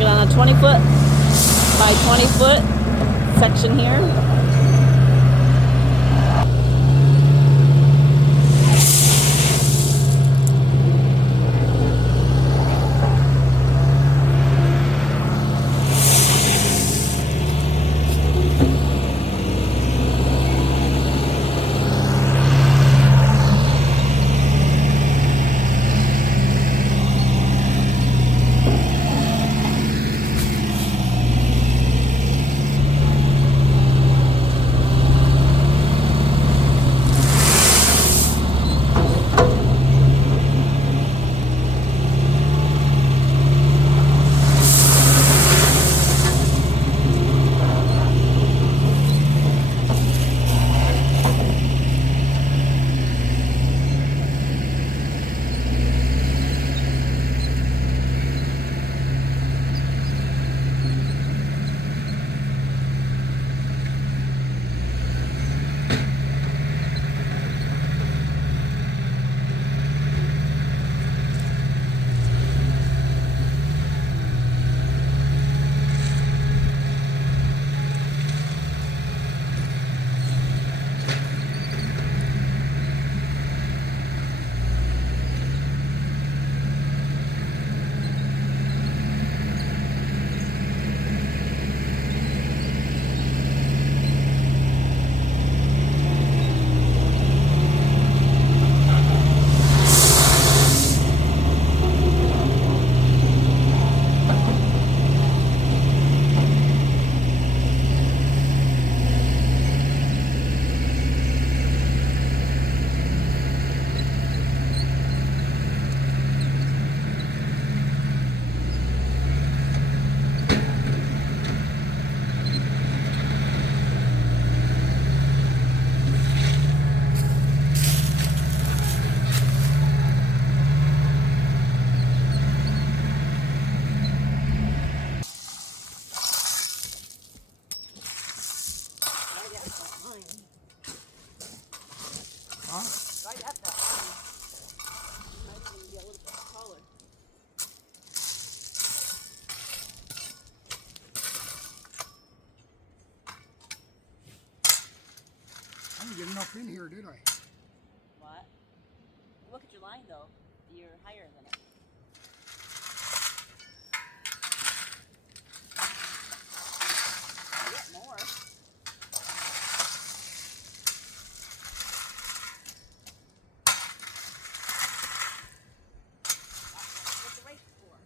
working on a 20-foot by 20-foot section here. Right at that line. Might even be a little bit taller. I didn't get enough in here, did I? What? Look at your line though. You're higher than it. You get more. What's the rate for?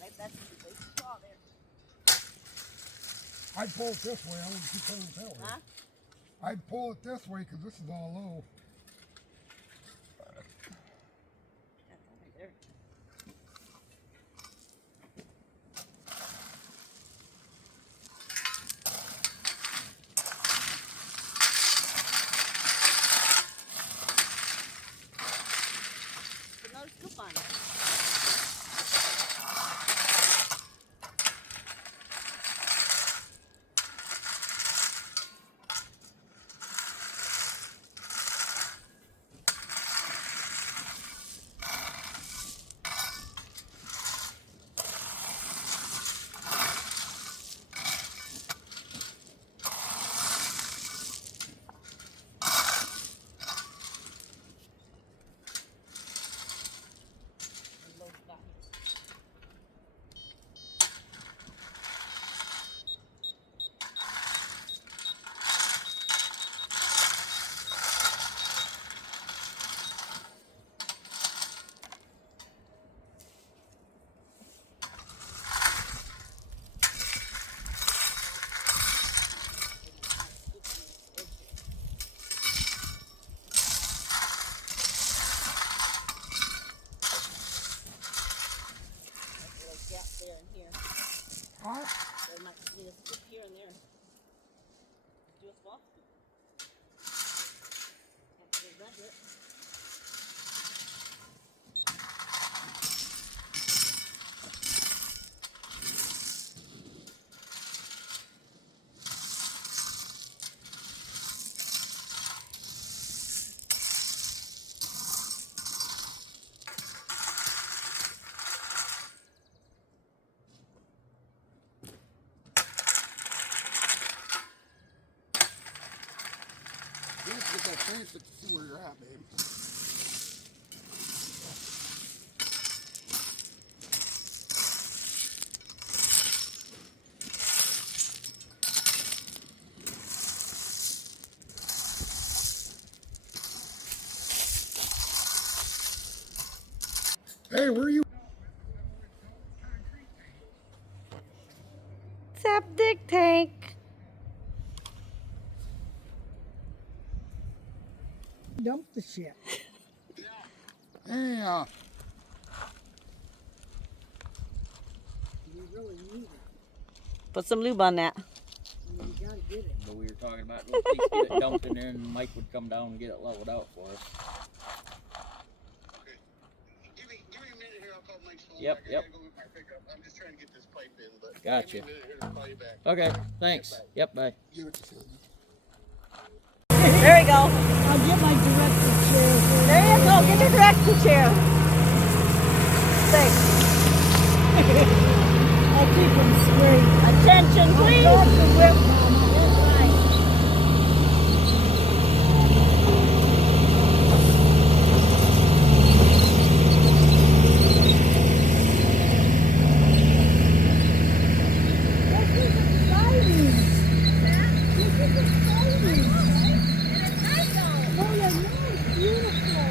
Right, that's the big straw there. I'd pull it this way. I wouldn't keep pulling it that way. Huh? I'd pull it this way because this is all low. Got that right there. Put another scoop on it. just to see where you're at, babe. Hey, where are you? Septic tank. Dump the shit. Hey, You really need it. Put some lube on that. You gotta get it. But we were talking about let's at least get it dumped in there and Mike would come down and get it leveled out for us. Okay. Give me a minute here. I'll call Mike's phone. Yep, I yep. gotta go get my pickup. I'm just trying to get this pipe in, but Gotcha. give me a minute here to call you back. Okay, thanks. Yep, bye. give it to Susan. There we go. I'll get my director chair. There you go. Get your director chair. Thanks. I'll keep him straight. Attention, please. I'll the whip, Mama. That's right. This is exciting. This is exciting. Oh, yeah, nice. Beautiful.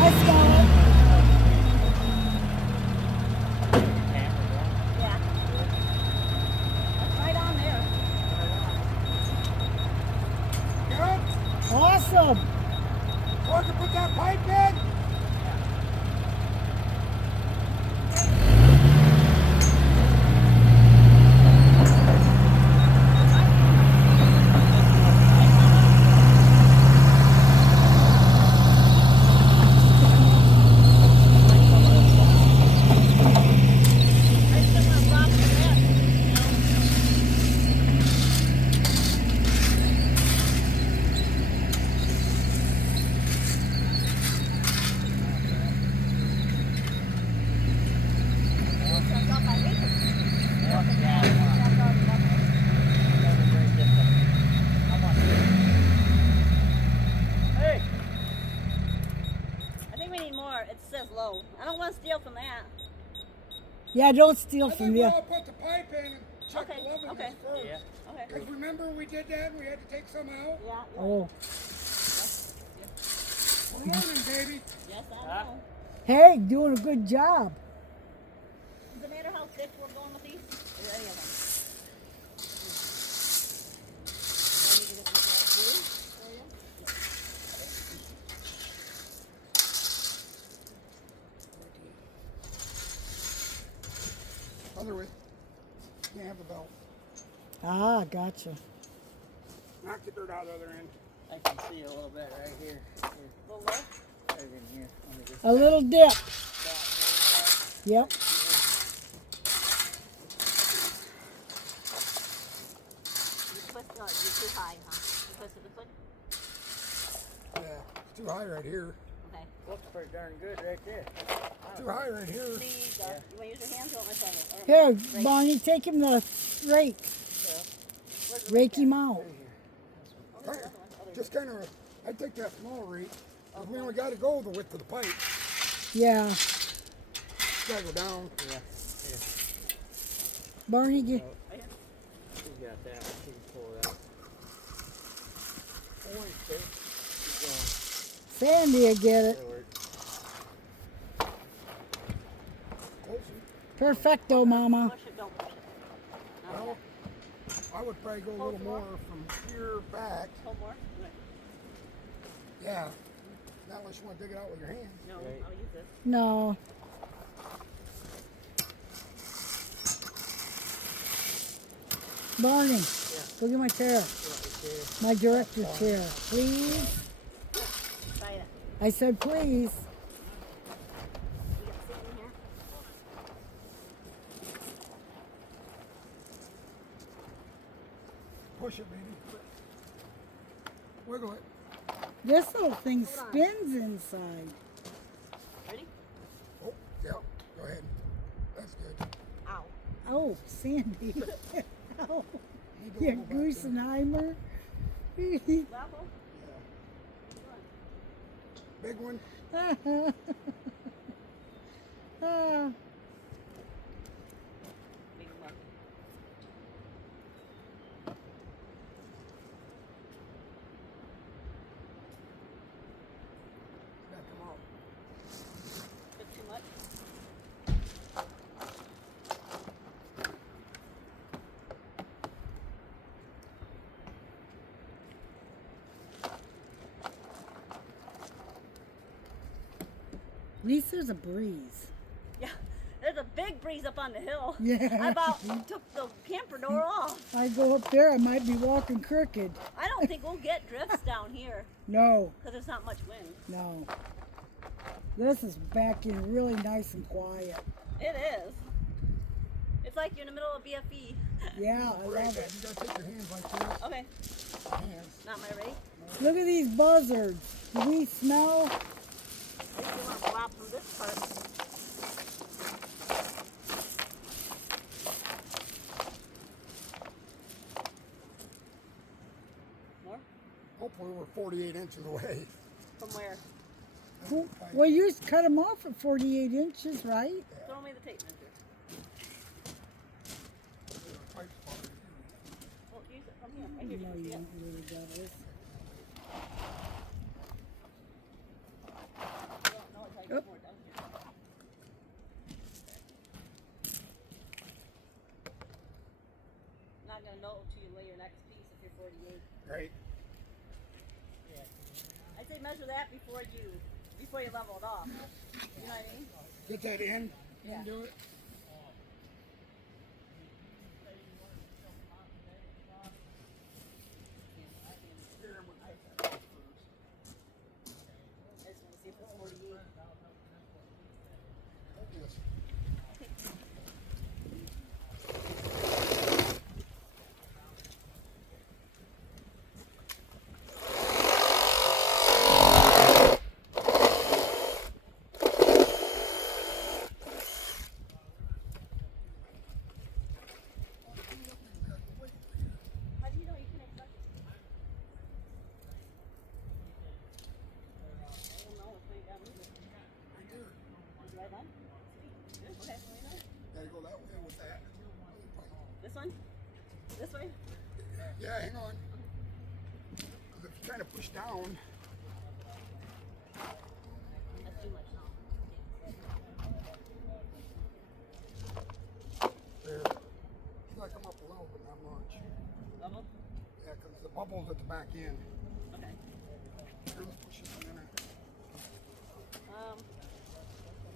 Let's go. Yeah. That's right on there. Good? Awesome. So I can put that pipe in? Hey! I think we need more. It says low. I don't want to steal from that. Yeah, don't steal I from think you. we'll put the pipe in and check Okay, the level okay. first. Yeah. Okay. Because remember we did that and we had to take some out? Yeah. Oh. We're learning, baby. Yes, I Huh? know. Hey, doing a good job. Does it matter how thick we're going with these? Or any of them? Do I need to get some glue for you? Other way. Can't have the belt. Ah, gotcha. Knock the dirt out the other end. I can see a little bit right here. A little low? Right in here. Under this A little dip. Yep. You twist, no, you're too high, huh? You twisted this way? Yeah, it's too high right here. Okay. looks pretty darn good right there. Too high right here. See, you want to use your hands or want my shovel? Or Here, my rake? Bonnie, take him the rake. Where's the Rake rake him at? out. Right here. Oh, there's another one. Oh, there's Just kind of, I'd take that small rake. We only got to go the width of the pipe. Yeah. Got to go down. Yeah. Barney, get, right here. She's got that one. She can pull it out. Oh, wait, there. Keep going. Sandy will get it. That'll work. Perfecto, Mama. Push it, don't push it. Not Well, I would probably go a little more from here back. Hold more. Good. Yeah. Not unless you want to dig it out with your hands. No, Right. I'll use this. No. Barney, look at my chair. My director's chair. Please. Try it. I said please. You get the seat in here? Push it, baby. Wiggle it. This little thing Hold on. spins inside. Ready? Oh, yeah. Go ahead. That's good. Ow. Oh, Sandy. Ow. You go You go back Goosenheimer. Level? there. Big one. Ah. Big one. Yeah, come out. Bit too much. At least there's a breeze. Yeah, there's a big breeze up on the hill. Yeah. I about took the camper door off. I go up there, I might be walking crooked. I don't think we'll get drifts down here No, because there's not much wind. no. This is back in really nice and quiet. It is. It's like you're in the middle of BFE. Yeah, I Right, love Dad. it. You gotta take your hands like this. Okay, Hands. not my rate. Look at these buzzards. Do we smell? If you want to flop from this part. More? Hopefully we're 48 inches away. From where? Well, you cut them off at 48 inches, right? Throw me the tape measure. Pipe's far. Well, use it from here. Right here. No, You you can don't really got this. see it. No, it's like more down here. Not gonna know till you lay your next piece if you're 48. Right. I'd say measure that before you level it off. You know what I mean? Get that in. Yeah. Do it. I just want to see if it's 48. Yes. How do you know you can expect it? I don't know. It's got moving. Right there. Is it right on? Sweet. Good. Okay. Let me know. Gotta go that way with that. This one? This way? Yeah, hang on. Because if you're trying to push down, That's too much now. there. You gotta come up a little, but not much. Level? Yeah, because the bubble's at the back end. Okay. Here, let's push it in there.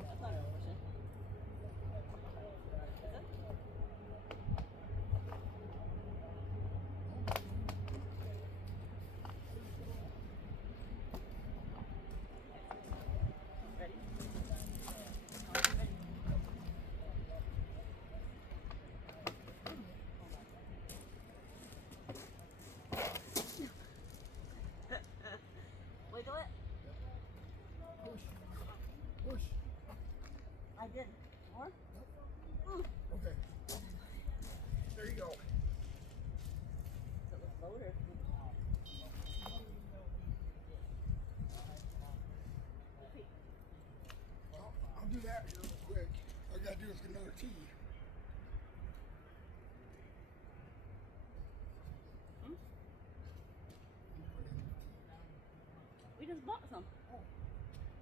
That's not gonna push it. Is it? Ready? Ready? Wiggle it. Push. Push. I did. More? Okay. There you go. It was lower. Well, I'll do that here real quick. All I gotta do is get another tee. We just bought some.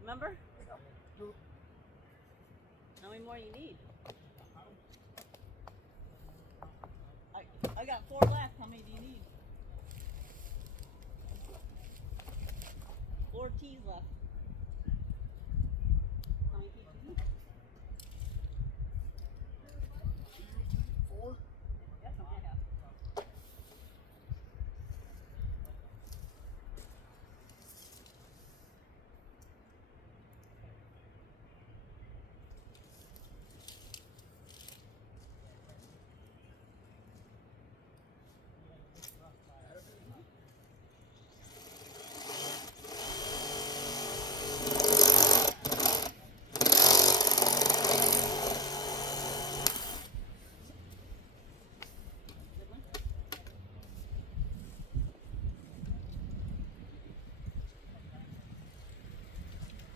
Remember? Do- How many more you need? keys left? How many keys do you need? 4? That's what I have.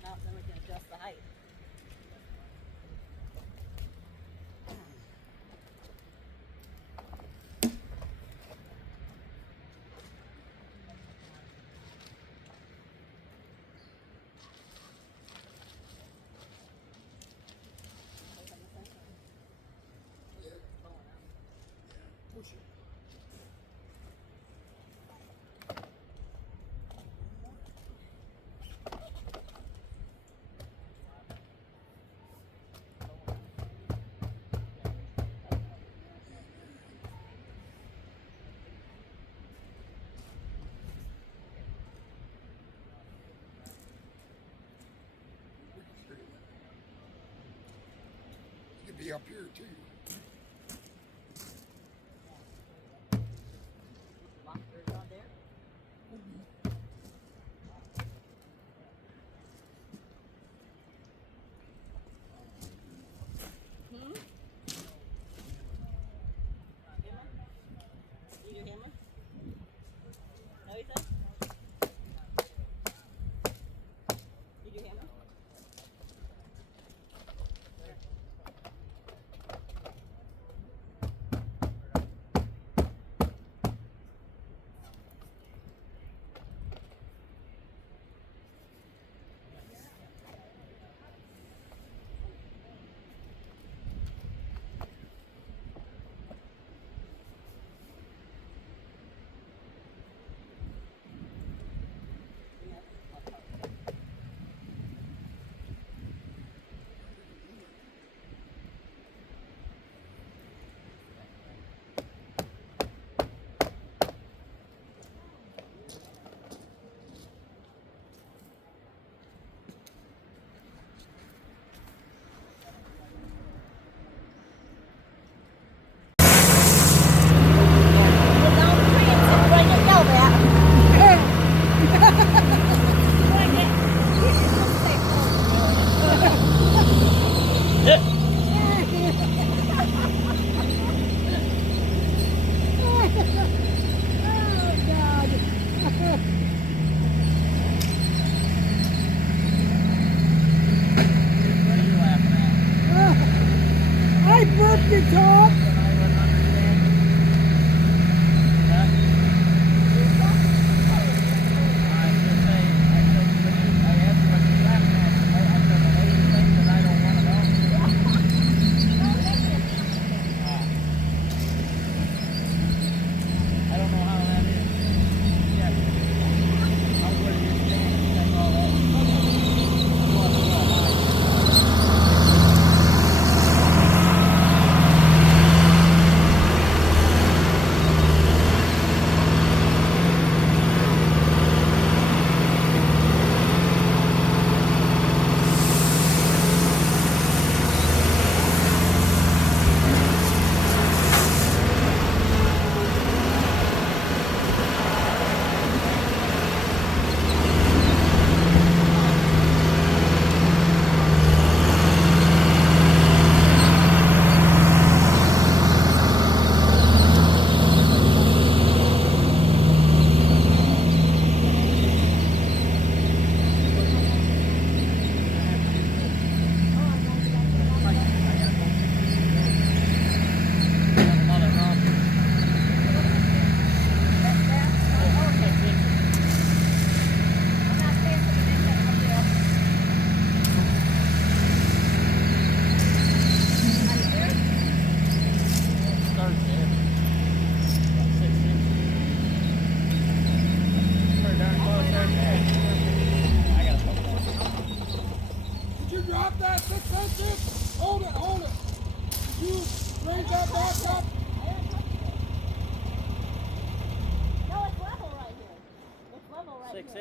Now then we can adjust the height. Push it. You could be up here too. Lockers on there. Hmm? Hammer? Need your hammer? No, you said? Need your hammer? I burped it, Tom.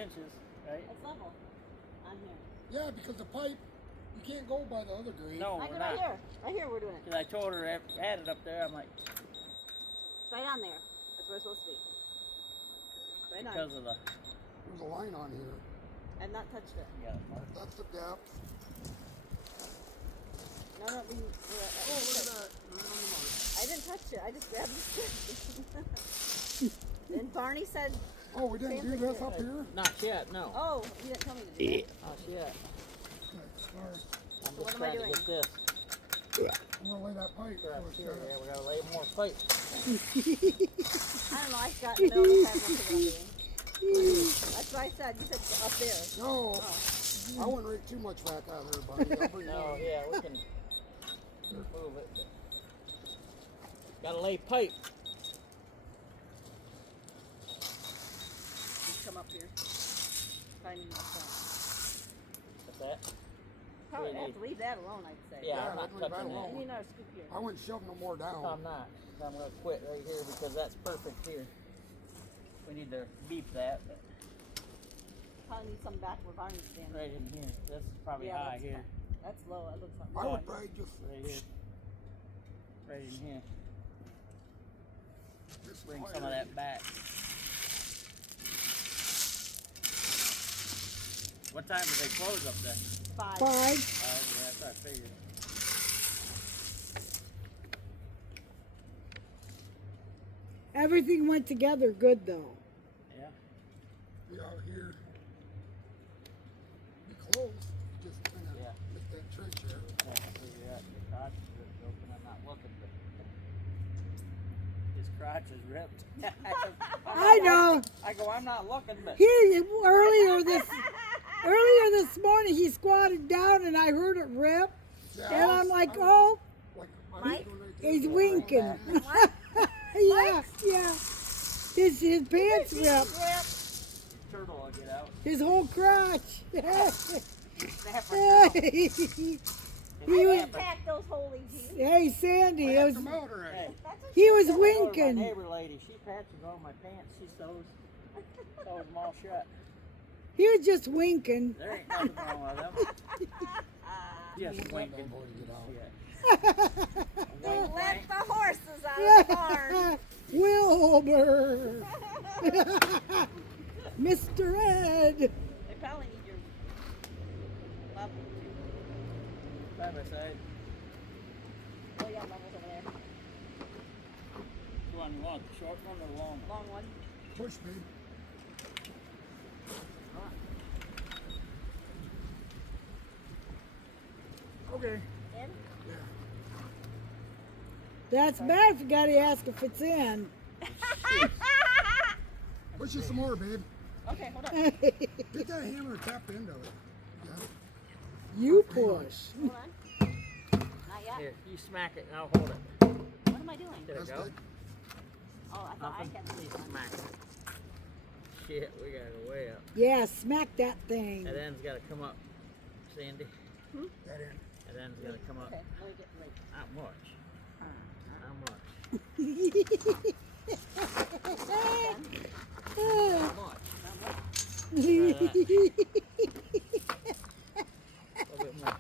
inches, right? It's level on here. Yeah, because the pipe, you can't go by the other grade. No, I we're go right not. here. Right here we're doing it. Because I told her I had it up there. I'm like, It's right on there. That's where it's supposed to be. It's right on. because of the. There's a line on here. I've not touched it. Yeah, Mark. That's the depth. No, no, we, Oh, look at that. Right on the mark. I didn't touch it. I just grabbed the stick. And Barney said, Oh, we didn't do this up here? Not yet, no. oh, you didn't tell me to do that. Not yet. Okay, sorry. I'm What just am I trying to doing? get this. I'm gonna lay that pipe. Right so it's here. got- Yeah, we gotta lay more pipe. I don't know. I got in the middle of the time to put it up there. That's what I said. You said up there. No, Oh. I wouldn't rake too much back out of there, buddy. I'll bring No, more. yeah, we can move it. But gotta lay pipe. Just come up here. Finding the phone. What's that? Probably We have need- to leave that alone, I'd say. Yeah, Yeah, I'm not leave that touching alone. I that. need another scoop here. I wouldn't shove no more down. I'm not. I'm gonna quit right here because that's perfect here. We need to beep that, but Probably need some back where Barney's standing. right in here. This is probably Yeah, high that's here. That's low. That looks something. I would probably just Right here. Right in here. this Bring wire some of that back. What time do they close up there? 5. 5. Oh, yeah, that's what I figured. Everything went together good though. Yeah. be out here. Be close. Just kind of Yeah. make that trench there. Yeah, I figured that. Your crotch is ripped open. I'm not looking, but his crotch is ripped. I know. I go, I'm not looking, but Earlier this morning he squatted down and I heard it rip, Yeah, and I'm like, oh, like, Mike? he's winking. Yeah, yeah. His pants ripped. turtle will get out. His whole crotch. Snapper. He I was- didn't pack those holy jeans. Hey Sandy, it was, Come out already. Hey, That's what he was I go to my winking. neighbor lady, she patches all my pants. She sews them all shut. He was just winking. There ain't nothing wrong with them. Just Let winking. that boy get out. Shit. Don't let the horses out of the barn. Wilbur. Mr. Ed. They probably need your level too. Side by side. Oh yeah, levels over there. Which one you want? The short one or the long one? Long one. Push me. Okay. In? Yeah. That's bad if you gotta ask if it's in. Push it some more, babe. Okay, hold on. Get that hammer and tap into it. Yeah. You push. Hold on. Not yet. Here, you smack it and I'll hold it. What am I doing? There That's we go. good. Oh, I thought Nothing. I had to You leave one. smack it. Shit, we got it way up. Yeah, smack that thing. That end's got to come up, Sandy. That end. That end's got to come up. Okay, let me get like. Not much. Not much. Not much. A little bit more.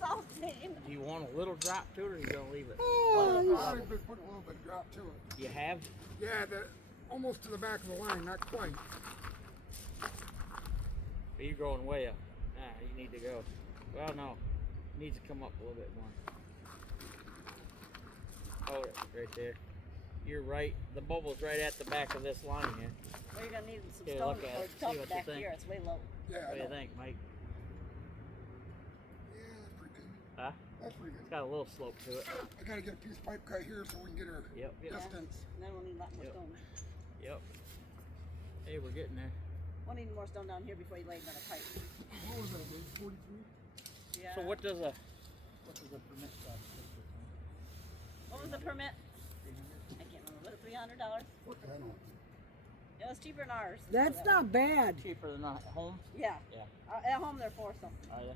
Salting. Do you want a little drop to it or you gonna leave it? Oh, I've been putting a little bit of drop to it. You have? Yeah, almost to the back of the line, not quite. But you're going way up. Ah, you need to go. Well, no. It needs to come up a little bit more. Hold it right there. You're right. The bubble's right at the back of this line here. Well, you're gonna need some Here, stone look at or it. See dump what it you back think. here. It's way low. Yeah, What I do you know. think, Mike? Yeah, that's pretty good. Huh? That's pretty It's good. got a little slope to it. I gotta get a piece of pipe cut here so we can get her Yep, yep, distance. And then we'll need a lot more Yep. stone. yep. Hey, we're getting there. We'll need more stone down here before you lay another pipe. What was that, babe? 43? Yeah. So what does a permit cost? What was the permit? I can't remember. Was it $300? What the hell? It was cheaper than ours. That's not bad. Cheaper than at home? Yeah. Yeah. At home they're for something. Are they?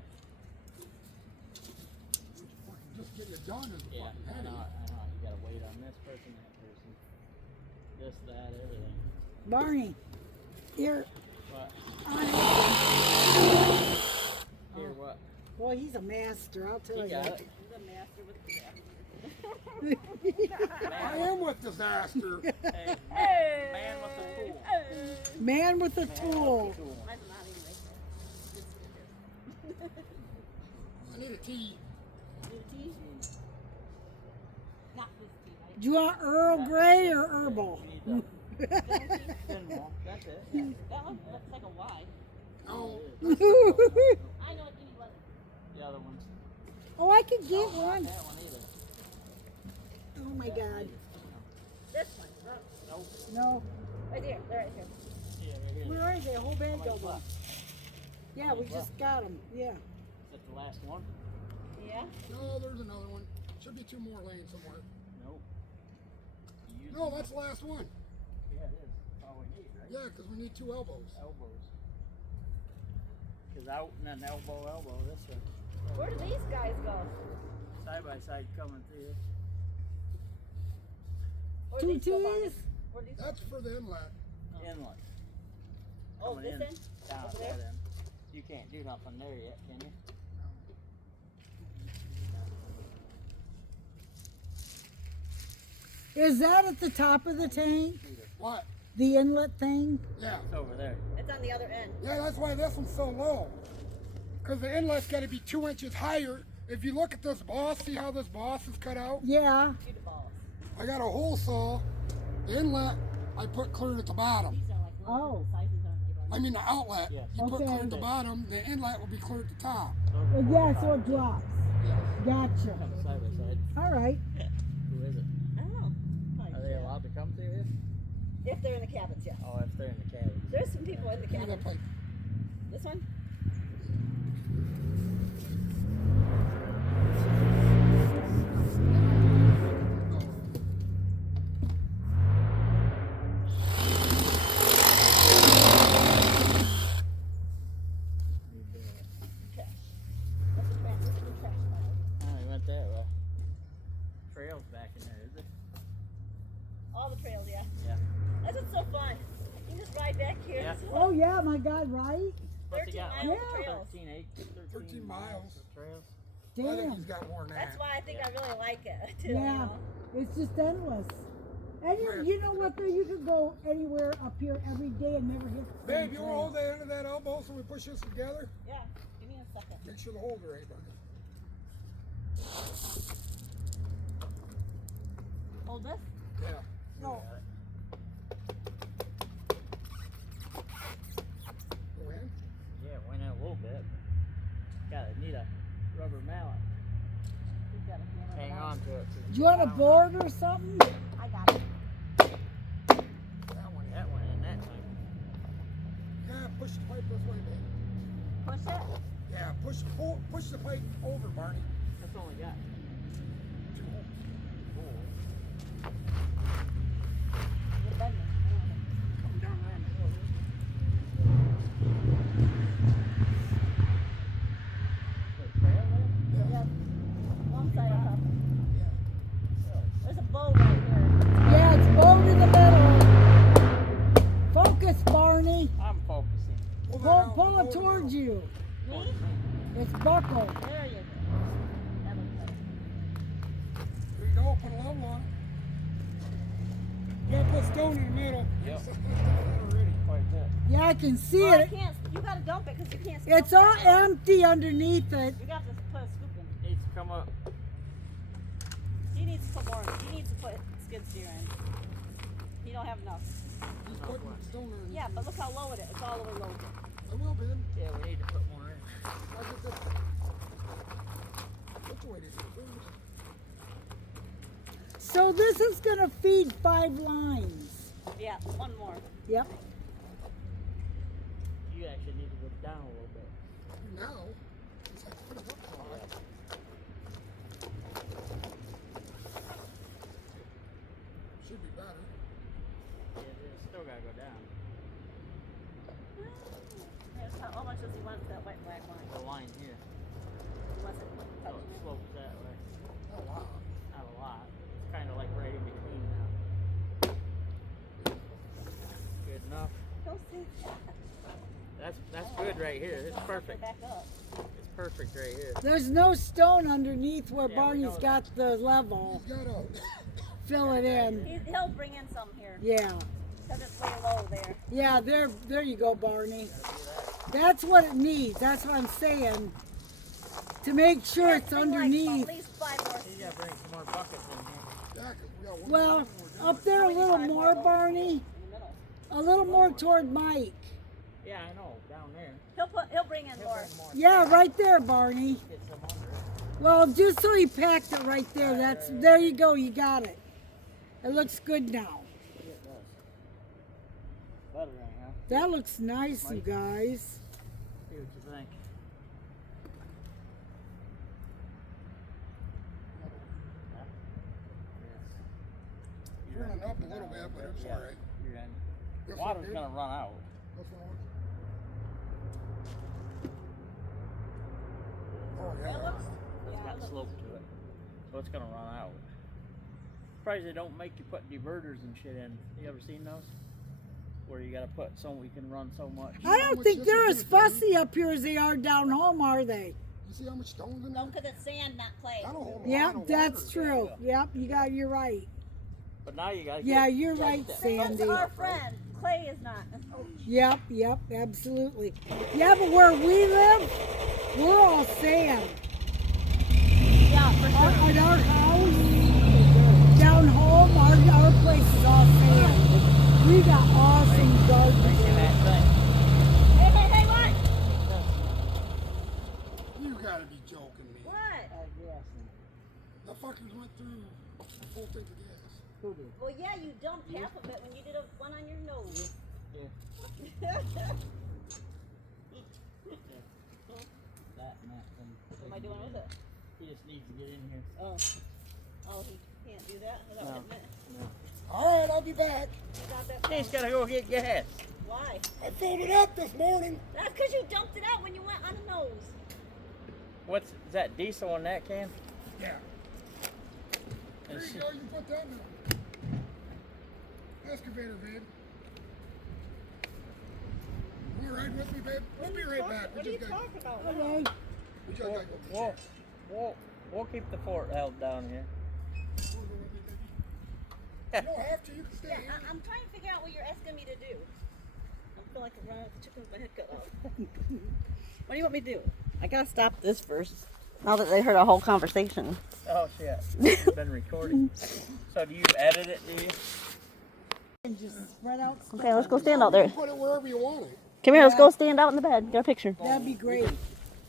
Just getting it done is Yeah, fucking I heavy. know. You gotta wait on this person, that person. This, that, everything. Barney, Here. What? Here, what? Boy, he's a master, I'll tell You you. got it. He's a master with I am with disaster. Hey, Hey! man with the tool. Man with a Man tool. with the tool. Mine's not anyway. I need a tea. New tea? Not this tea, right? Do you want Earl Grey or herbal? You need the thin wall. That's it. That one looks like a Y. No. I know what you need. What? The other ones. Oh, I could get Not one. that one either. Oh my God. This one. Nope. No. Right here. They're right here. Yeah, right here. Where are they? A whole bag How many of them. left? Yeah, we just got them. Yeah. Is that the last one? Yeah? No, there's another one. Should be 2 more laying somewhere. Nope. You used No, them. that's the last one. Yeah, it is. That's all we need, right? Yeah, because we need 2 elbows. Elbows. Because out and then elbow, this way. Where do these guys go? Side by side coming through. Where 2 do these go, Barney? teas? Where do these That's for the inlet. Inlet. Oh, Coming this in. end? Down Over at there? that end. You can't do nothing there yet, can you? Is that at the top of the tank? What? The inlet thing? Yeah. It's over there. It's on the other end. Yeah, that's why this one's so low. Because the inlet's got to be 2 inches higher. If you look at this boss, see how this boss is cut out? Yeah. Shoot the balls. I got a hole saw. The inlet, I put clear at the bottom. These are like little Oh. sizes, aren't they, Barney? I mean the outlet. Yes. You put Okay. clear at the bottom, the inlet will be clear at the top. Yeah, so it drops. Yes. Gotcha. Come side by side. All right. Who is it? I don't know. Probably Are they Jeff. allowed to come through here? If they're in the cabins, yes. Oh, if they're in the cabin. There's some people in the Look at cabin. that pipe. This one? Trash. That's the trash. This is the trash pile. Oh, we went that way. Trails back in there, is it? All the trails, yeah. Yeah. That's what's so fun. You can just ride back here. Yeah. It's Oh, yeah, my God, right? What's he 13 got? miles of trails. 13 acres. 13 miles. of trails. I think Damn. he's got more than that. That's why I think I really like it, too. Yeah. You know? It's just endless. And you know what, though? You could go anywhere up here every day and never hit the same Babe, you want to trail. hold the end of that elbow so we push this together? Yeah. Give me a second. Make sure the holes are right, buddy. Hold this. Yeah. No. Go in. Yeah, went in a little bit. Gotta need a rubber mallet. We've got a hammer Hang it out. on to it. 'cause Do you want a down. board or something? I got it. That one. That went in that time. Yeah, push the pipe this way, babe. Push it. Yeah, push the pipe over, Barney. That's all we got. 2 holes. You're bending. Come down around the hill. The trail there? Yep. One side up. Yeah. There's a bow right here. Yeah, it's bowed in the middle. Focus, Barney. I'm focusing. Pull that Pull, out, pull pull it towards you. Me? It's buckled. There you go. That looks better. There you go, put a level on it. You gotta put stone in the middle. Yep. Already. Quite a bit. Yeah, I can see Well, it. you can't. You gotta dump it because you can't. It's scoop all it. empty underneath it. You got to put a scoop in. Needs to come up. He needs to put more. He needs to put skid steer in. He don't have enough. He's putting stone in. Yeah, but look how low it is. It's all the way low. I will, Ben. Yeah, we need to put more in. I'll get this. Which way did you go? So this is gonna feed 5 lines. Yeah, one more. Yep. You actually need to go down a little bit. Now, it's like put it up high. Should be better. Yeah, it's still gotta go down. How much does he want for that white black line? The line here. He wants it So touching it it. slopes that way. Not a lot. Not a lot. It's kind of like right in between now. Good enough. Go see. right here. It's perfect. Back up. It's perfect right here. There's no stone underneath where Yeah, we Barney's know got the level. He's got a, Fill it in. He'll bring in some here. Yeah. Because it's way low there. Yeah, there you go, Barney. That's what it needs. That's what I'm saying. To make sure it's Bring like underneath. at least 5 more. You gotta bring some more buckets in here. exactly, we got one Well, more down. up there a little more, Barney. In the middle. A little more toward Mike. Yeah, I know. Down there. He'll bring in more. Yeah, right there, Barney. Get some under it. Well, just so he packed it right there. There you go. You got it. It looks good now. Yeah, it does. Better right now. That looks nice, you guys. See what you think. It's running up a little bit, but it's Yeah. all right. You're in. This Water's one, gonna run out. this one. Oh, yeah. It's got slope to it, so it's gonna run out. Surprised they don't make you put diverters and shit in. You ever seen those? Where you gotta put so we can run so much. I don't think they're as fussy up here as they are down home, are they? You see how much stones in No, there? because it's sand, not clay. That'll hold a lot Yep, of that's water. true. Yep, you're right. But now you gotta. Yeah, get, you're gotta right, get that Sandy. That's our friend. Clay is not. Yep, absolutely. Yeah, but where we live, we're all sand. Yeah, for sure. At our house, down home, our place is all sand. We got awesome gardens. that thing. Hey, what? You gotta be joking me. What? The fuckers went through a full tank of gas. Who did? Well, yeah, you dumped half of it when you did one on your nose. Yeah. That and that thing. What am I doing with it? He just needs to get in here. Oh, he can't do that without No. hitting it. All right, I'll be back. Stop that. He's gotta go get gas. Why? I filled it up this morning. That's because you dumped it out when you went on the nose. Is that diesel in that can? Yeah. There It's- you go, you put that in the excavator, babe. You ride with me, babe? We'll be right back. What are you talking about? Okay. We just gotta go. We'll keep the fort held down here. You don't have to, you can stay Yeah, here. I'm trying to figure out what you're asking me to do. I feel like I'm running with the chicken with my head cut off. What do you want me to do? I gotta stop this first. Now that they heard our whole conversation. Oh shit. It's been recording. So do you edit it, do you? And just spread out. Okay, let's go stand out there. Put it wherever you want it. Come here, let's go stand out in the bed. Get a picture. That'd be great.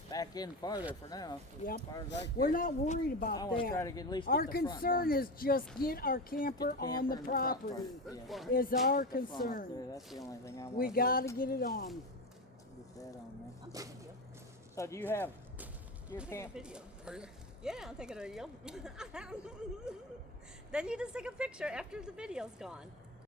Back in farther for now. Yep. As far as I We're care. not worried I about want to try to that. get at least Our get the front concern done. is just get our camper on the Camper and the front property. part. Yeah. Is our The front up there, concern. that's the only thing I want. We gotta get it on. Get that on there. So do you have your camp? Video. Are you? Yeah, I'm taking a video. Then you just take a picture after the video's gone.